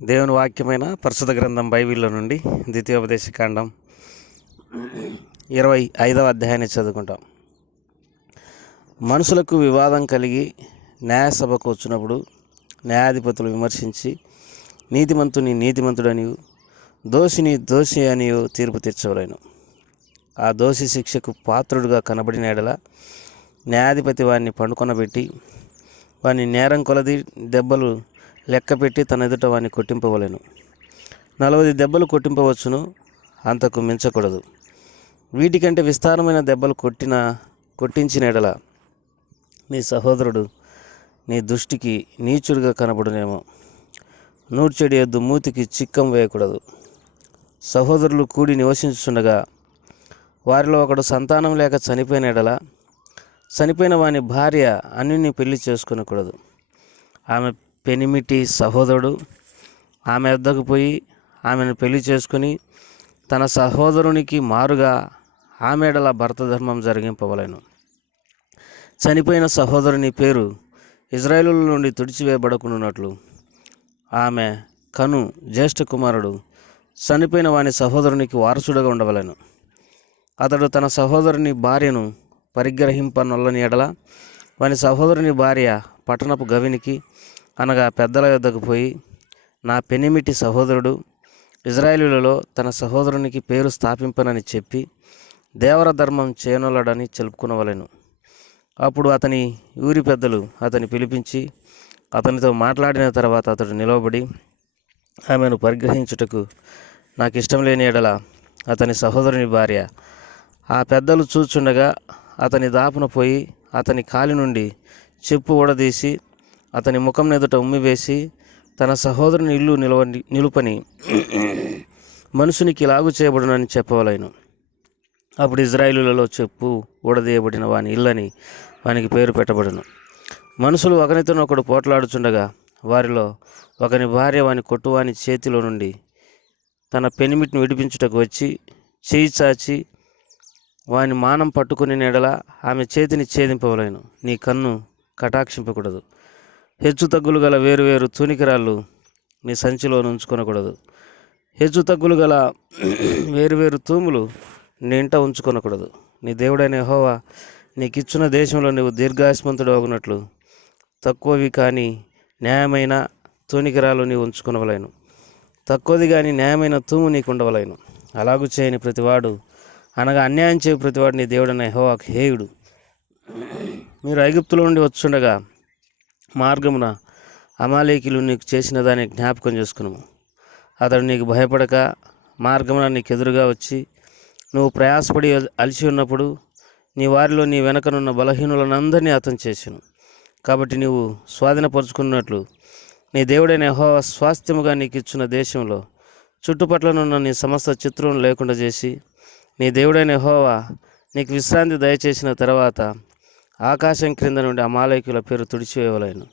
దేవుని వాక్యమైన పరిశుద్ధ గ్రంథం బైబిల్లో నుండి ద్వితీయోపదేశకాండం 25వ అధ్యాయాన్ని చదువుకుంటాం. మనుషులకు వివాదం కలిగి న్యాయసభకు వచ్చినప్పుడు న్యాయాధిపతులు విమర్శించి నీతిమంతుని నీతిమంతుడనియు దోషిని దోషి అనియు తీర్పు తీర్చవలెను. ఆ దోషి శిక్షకు పాత్రుడుగా కనబడిన ఎడల న్యాయాధిపతి వారిని పండుకొనబెట్టి వాని నేరం కొలది దెబ్బలు లెక్కపెట్టి తన ఎదుట వాడిని కొట్టింపవలెను. 40 దెబ్బలు కొట్టింపవచ్చును, అంతకు మించకూడదు. వీటికంటే విస్తారమైన దెబ్బలు కొట్టించిన ఎడల నీ సహోదరుడు నీ దృష్టికి నీచుడిగా కనబడునేమో. నూర్చెడి ఎద్దు మూతికి చిక్కం వేయకూడదు. సహోదరులు కూడి నివసించుచుండగా వారిలో ఒకడు సంతానం లేక చనిపోయిన ఎడల చనిపోయిన వాని భార్య అన్యుని పెళ్లి చేసుకొనకూడదు. ఆమె పెనిమిటి సహోదరుడు ఆమె వద్దకు పోయి ఆమెను పెళ్లి చేసుకుని తన సహోదరునికి మారుగా ఆమె ఎడల భర్త ధర్మం జరిగింపవలెను. చనిపోయిన సహోదరుని పేరు ఇజ్రాయేలుల నుండి తుడిచివేయబడకున్నట్లు ఆమె కను జ్యేష్ఠ కుమారుడు చనిపోయిన వాని సహోదరునికి వారసుడుగా ఉండవలెను. అతడు తన సహోదరుని భార్యను పరిగ్రహింపనొల్లని ఎడల వాని సహోదరుని భార్య పట్టణపు గవినికి అనగా పెద్దల యొద్దకు పోయి, నా పెనిమిటి సహోదరుడు ఇజ్రాయేలులలో తన సహోదరునికి పేరు స్థాపింపనని చెప్పి దేవర ధర్మం చేయనొల్లడని చెప్పుకునవలెను. అప్పుడు అతని ఊరి పెద్దలు అతని పిలిపించి అతనితో మాట్లాడిన తర్వాత అతడు నిలవబడి ఆమెను పరిగ్రహించుటకు నాకు ఇష్టం లేని ఎడల అతని సహోదరుని భార్య ఆ పెద్దలు చూచుండగా అతని దాపున పోయి అతని కాలి నుండి చెప్పు ఊడదీసి అతని ముఖం ఎదుట ఉమ్మివేసి తన సహోదరుని ఇల్లు నిలుపని మనుషునికి ఇలాగు చేయబడునని చెప్పవలెను. అప్పుడు ఇజ్రాయేలులలో చెప్పు ఊడదీయబడిన వాని ఇల్లని వానికి పేరు పెట్టబడును. మనుషులు ఒకరితోనొకడు పోట్లాడుచుండగా వారిలో ఒకని భార్య వాని కొట్టువాని చేతిలో నుండి తన పెనిమిటిని విడిపించుటకు వచ్చి చేయి చాచి వాని మానం పట్టుకుని నెడల ఆమె చేతిని ఛేదింపవలెను. నీ కన్ను కటాక్షింపకూడదు. హెచ్చు తగ్గులు గల వేరువేరు తూనికరాళ్ళు నీ సంచిలో ఉంచుకొనకూడదు. హెచ్చు తగ్గులు గల వేరువేరు తూములు నీ ఇంట ఉంచుకొనకూడదు. నీ దేవుడైన యెహోవా నీకిచ్చిన దేశంలో నీవు దీర్ఘాయుష్మంతుడు అగునట్లు తక్కువవి కానీ న్యాయమైన తూనికరాలు నీవు ఉంచుకొనవలెను. తక్కువది కానీ న్యాయమైన తూము నీకు ఉండవలెను. అలాగూ చేయని ప్రతివాడు అనగా అన్యాయం చేయు ప్రతివాడు నీ దేవుడైన యెహోవాకు హేయుడు. మీరు ఐగుప్తులో నుండి వచ్చుండగా మార్గమున అమాలేకీలు నీకు చేసిన దాన్ని జ్ఞాపకం చేసుకును. అతడు నీకు భయపడక మార్గమున నీకు ఎదురుగా వచ్చి నువ్వు ప్రయాసపడి అలసి ఉన్నప్పుడు నీ వారిలో నీ వెనకనున్న బలహీనులనందరినీ అతను చేసాను. కాబట్టి నీవు స్వాధీనపరుచుకున్నట్లు నీ దేవుడైన యెహోవా స్వాస్థ్యముగా నీకు ఇచ్చిన దేశంలో చుట్టుపట్లనున్న నీ సమస్త శత్రువులను లేకుండా చేసి నీ దేవుడైన యెహోవా నీకు విశ్రాంతి దయచేసిన తర్వాత ఆకాశం క్రింద నుండి అమాలేకీయుల పేరు తుడిచివేయవలెను.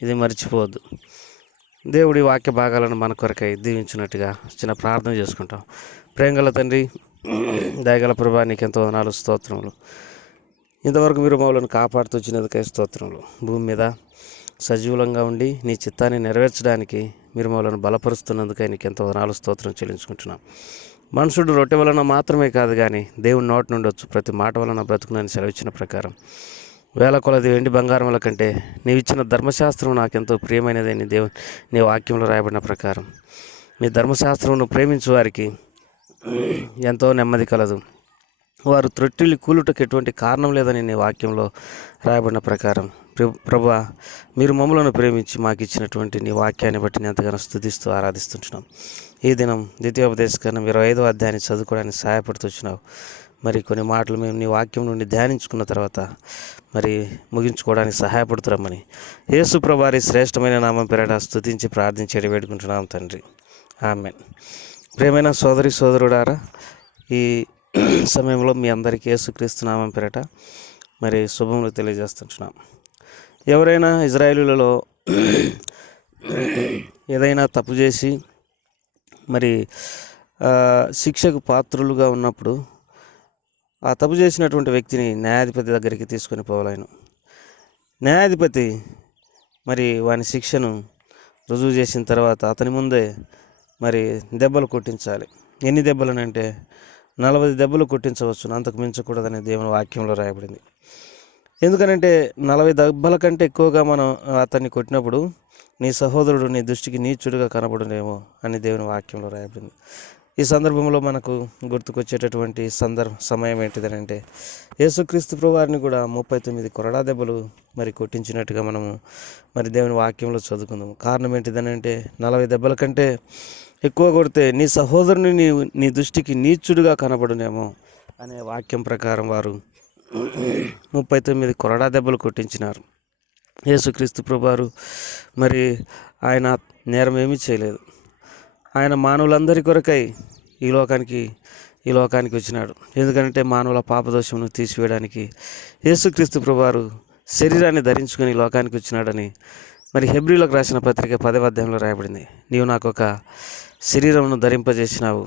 ఇది మర్చిపోవద్దు. దేవుడి వాక్య భాగాలను మన కొరకై దీవించినట్టుగా చిన్న ప్రార్థన చేసుకుంటాం. ప్రేమగల తండ్రి, దయగల ప్రభా, నీకు ఎంతో వందనాలు, స్తోత్రములు. ఇంతవరకు మీరు మమ్మల్ని కాపాడుతూ వచ్చినందుకై స్తోత్రములు. భూమి మీద సజీవులంగా ఉండి నీ చిత్తాన్ని నెరవేర్చడానికి మీరు మమ్మల్ని బలపరుస్తున్నందుకై నీకు ఎంతో వందనాలు, స్తోత్రం చెల్లించుకుంటున్నాం. మనుషుడు రొట్టె వలన మాత్రమే కాదు కానీ దేవుని నోటి నుండి వచ్చు ప్రతి మాట వలన బ్రతుకునని సెలవిచ్చిన ప్రకారం వేల కొలది వెండి బంగారముల కంటే నీవిచ్చిన ధర్మశాస్త్రం నాకెంతో ప్రియమైనదని నీ వాక్యంలో రాయబడిన ప్రకారం నీ ధర్మశాస్త్రమును ప్రేమించు వారికి ఎంతో నెమ్మది కలదు. వారు త్రొట్టిల్లి కూలుటకు ఎటువంటి కారణం లేదని నీ వాక్యంలో రాయబడిన ప్రకారం ప్రభువా, మీరు మమ్మలను ప్రేమించి మాకు ఇచ్చినటువంటి నీ వాక్యాన్ని బట్టి నేను ఎంతగానో స్తుతిస్తూ ఆరాధిస్తుంటున్నాం. ఈ దినం ద్వితీయోపదేశకాండం 25వ అధ్యాయాన్ని చదువుకోవడానికి సహాయపడుతున్నావు. మరి కొన్ని మాటలు మేము నీ వాక్యం నుండి ధ్యానించుకున్న తర్వాత మరి ముగించుకోవడానికి సహాయపడుతున్నామని యేసు ప్రభువారి శ్రేష్టమైన నామం పేరట స్తుతించి ప్రార్థించేది వేడుకుంటున్నాం తండ్రి. ఆమేన్. ప్రియమైన సోదరి సోదరుడారా, ఈ సమయంలో మీ అందరికీ యేసుక్రీస్తు నామం పేరట మరి శుభములు తెలియజేస్తుంటున్నాం. ఎవరైనా ఇజ్రాయేలులలో ఏదైనా తప్పు చేసి మరి శిక్షకు పాత్రులుగా ఉన్నప్పుడు ఆ తప్పు చేసినటువంటి వ్యక్తిని న్యాయాధిపతి దగ్గరికి తీసుకొని పోవాలను. న్యాయాధిపతి మరి వాని శిక్షను రుజువు చేసిన తర్వాత అతని ముందే మరి దెబ్బలు కొట్టించాలి. ఎన్ని దెబ్బలనంటే 40 దెబ్బలు కొట్టించవచ్చును, అంతకు మించకూడదని దేవుని వాక్యంలో రాయబడింది. ఎందుకనంటే 40 దెబ్బల కంటే ఎక్కువగా మనం అతన్ని కొట్టినప్పుడు నీ సహోదరుడు నీ దృష్టికి నీచుడుగా కనబడునేమో అని దేవుని వాక్యంలో రాయబడింది. ఈ సందర్భంలో మనకు గుర్తుకొచ్చేటటువంటి సమయం ఏంటిదనంటే యేసుక్రీస్తు ప్రభువారిని కూడా 39 కొరడా దెబ్బలు మరి కొట్టించినట్టుగా మనము మరి దేవుని వాక్యంలో చదువుకుందాము. కారణం ఏంటిదనంటే 40 దెబ్బల కంటే ఎక్కువ కొడితే నీ సహోదరుని నీ దృష్టికి నీచుడుగా కనబడునేమో అనే వాక్యం ప్రకారం వారు 39 కొరడా దెబ్బలు కొట్టించినారు. యేసుక్రీస్తు ప్రభువారు మరి ఆయన నేరం ఏమీ చేయలేదు. ఆయన మానవులందరి కొరకై ఈ లోకానికి వచ్చినాడు. ఎందుకంటే మానవుల పాపదోషమును తీసివేయడానికి యేసుక్రీస్తు ప్రభువారు శరీరాన్ని ధరించుకొని లోకానికి వచ్చినాడని మరి హెబ్రీలకు రాసిన పత్రిక 10వ అధ్యాయంలో రాయబడింది. నీవు నాకు ఒక శరీరమును ధరింపజేసినావు,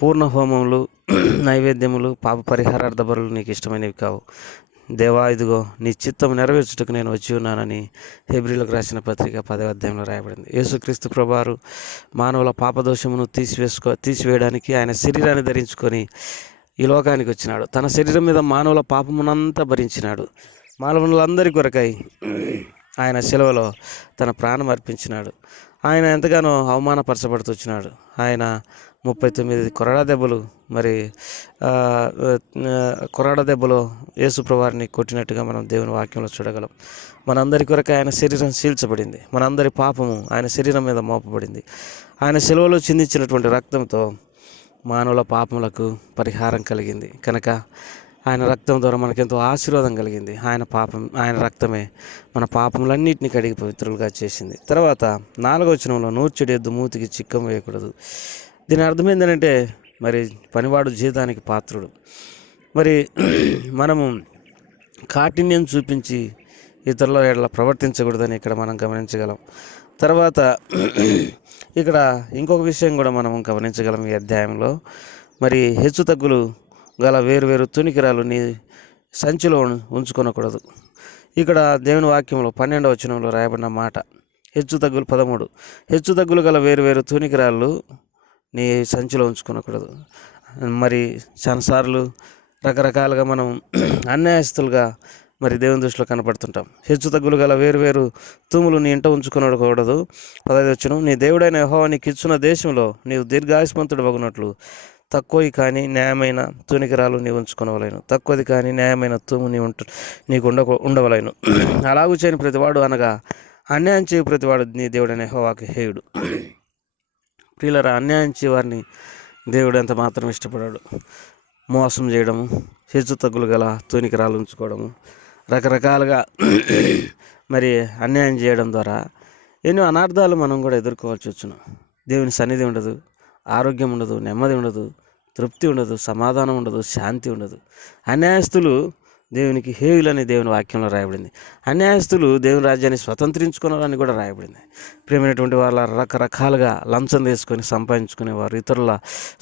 పూర్ణ హోమములు, నైవేద్యములు, పాప పరిహారార్థ బలులు నీకు ఇష్టమైనవి కావు. దేవా, ఇదిగో నీ చిత్తము నెరవేర్చుటకు నేను వచ్చి ఉన్నానని హెబ్రీలకు రాసిన పత్రిక 10వ అధ్యాయంలో రాయబడింది. యేసుక్రీస్తు ప్రభువారు మానవుల పాపదోషమును తీసివేయడానికి ఆయన శరీరాన్ని ధరించుకొని ఈ లోకానికి వచ్చినాడు. తన శరీరం మీద మానవుల పాపమునంతా భరించినాడు. మానవులందరి కొరకై ఆయన శిలువలో తన ప్రాణం అర్పించినాడు. ఆయన ఎంతగానో అవమానపరచబడుతూ వచ్చినాడు. ఆయన 39 కొరడా దెబ్బలు మరి కొరడా దెబ్బలో యేసు ప్రభువారిని కొట్టినట్టుగా మనం దేవుని వాక్యంలో చూడగలం. మనందరి కొరకు ఆయన శరీరం చీల్చబడింది. మనందరి పాపము ఆయన శరీరం మీద మోపబడింది. ఆయన శిలువలో చిందించినటువంటి రక్తంతో మానవుల పాపములకు పరిహారం కలిగింది కనుక ఆయన రక్తం ద్వారా మనకెంతో ఆశీర్వాదం కలిగింది. ఆయన రక్తమే మన పాపములన్నింటినీ కడిగి పవిత్రులుగా చేసింది. తర్వాత 4వ వచనంలో నూర్చెడు ఎద్దు మూతికి చిక్కం వేయకూడదు. దీని అర్థం ఏంటంటే మరి పనివాడు జీతానికి పాత్రుడు. మరి మనము కాఠిన్యం చూపించి ఇతరుల ఎడల ప్రవర్తించకూడదని ఇక్కడ మనం గమనించగలం. తర్వాత ఇక్కడ ఇంకొక విషయం కూడా మనం గమనించగలం. ఈ అధ్యాయంలో మరి హెచ్చు తగ్గులు గల వేరు తునికిరాలు నీ సంచిలో ఉంచుకొనకూడదు. ఇక్కడ దేవుని వాక్యంలో 12వ వచనంలో రాయబడిన మాట హెచ్చు తగ్గులు 13 హెచ్చు తగ్గులు గల వేరు తునికిరాళ్ళు నీ సంచిలో ఉంచుకోనకూడదు. మరి చాలాసార్లు రకరకాలుగా మనం అన్యాయస్తులుగా మరి దేవుని దృష్టిలో కనపడుతుంటాం. హెచ్చు తగ్గులు గల వేరు తూములు నీ ఇంట ఉంచుకొనకూడదు. 15వ వచనం నీ దేవుడైన యెహోవా నీకు ఇచ్చిన దేశంలో నీవు దీర్ఘాయుష్మంతుడు వగునట్లు తక్కువది కానీ న్యాయమైన తునికిరాలు నీవు ఉంచుకొనవలేను. తక్కువది కానీ న్యాయమైన తూము నీకు ఉండవలేను. అలాగూ చేయని ప్రతివాడు అనగా అన్యాయం చేయు ప్రతివాడు నీ దేవుడైన యెహోవాకు హేయుడు. ప్రియులారా, అన్యాయం చేయవారిని దేవుడు ఎంత మాత్రం ఇష్టపడాడు. మోసం చేయడము, హెచ్చు తగ్గులు గల తునికిరాలు ఉంచుకోవడము, రకరకాలుగా మరి అన్యాయం చేయడం ద్వారా ఎన్నో అనార్థాలు మనం కూడా ఎదుర్కోవాల్సి వచ్చును. దేవుని సన్నిధి ఉండదు, ఆరోగ్యం ఉండదు, నెమ్మది ఉండదు, తృప్తి ఉండదు, సమాధానం ఉండదు, శాంతి ఉండదు. అన్యాయస్తులు దేవునికి హేయులని దేవుని వాక్యంలో రాయబడింది. అన్యాయస్తులు దేవుని రాజ్యాన్ని స్వతంత్రించుకున్నారని కూడా రాయబడింది. ప్రియమైనటువంటి వాళ్ళ రకరకాలుగా లంచం తీసుకొని సంపాదించుకునేవారు, ఇతరుల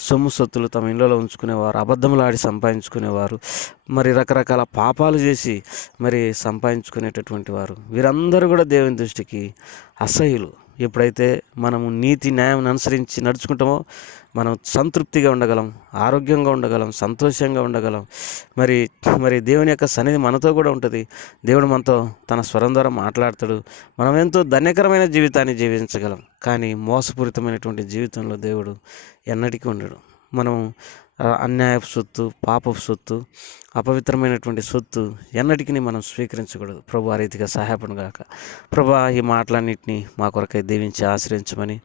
సొమ్ము సొత్తులు తమ ఇళ్ళలో ఉంచుకునేవారు, అబద్ధములాడి సంపాదించుకునేవారు, మరి రకరకాల పాపాలు చేసి మరి సంపాదించుకునేటటువంటి వారు, వీరందరూ కూడా దేవుని దృష్టికి అసహ్యులు. ఎప్పుడైతే మనము నీతి న్యాయం అనుసరించి నడుచుకుంటామో మనం సంతృప్తిగా ఉండగలం, ఆరోగ్యంగా ఉండగలం, సంతోషంగా ఉండగలం. మరి దేవుని యొక్క సన్నిధి మనతో కూడా ఉంటుంది. దేవుడు మనతో తన స్వరం ద్వారా మాట్లాడతాడు. మనం ఎంతో ధన్యకరమైన జీవితాన్ని జీవించగలం. కానీ మోసపూరితమైనటువంటి జీవితంలో దేవుడు ఎన్నటికీ ఉండడు. మనం అన్యాయపు సొత్తు, పాపపు సొత్తు, అపవిత్రమైనటువంటి సొత్తు ఎన్నటికీ మనం స్వీకరించకూడదు. ప్రభు ఆ రీతిగా సహాయపడును గాక. ప్రభు ఈ మాటలన్నింటినీ మా కొరకై దీవించి ఆశ్రయించమని,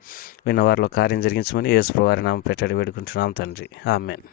విన్న వారిలో కార్యం జరిగించమని యేసు ప్రభువారి నామం పెట్టాడు వేడుకుంటున్నాం తండ్రి. ఆమేన్.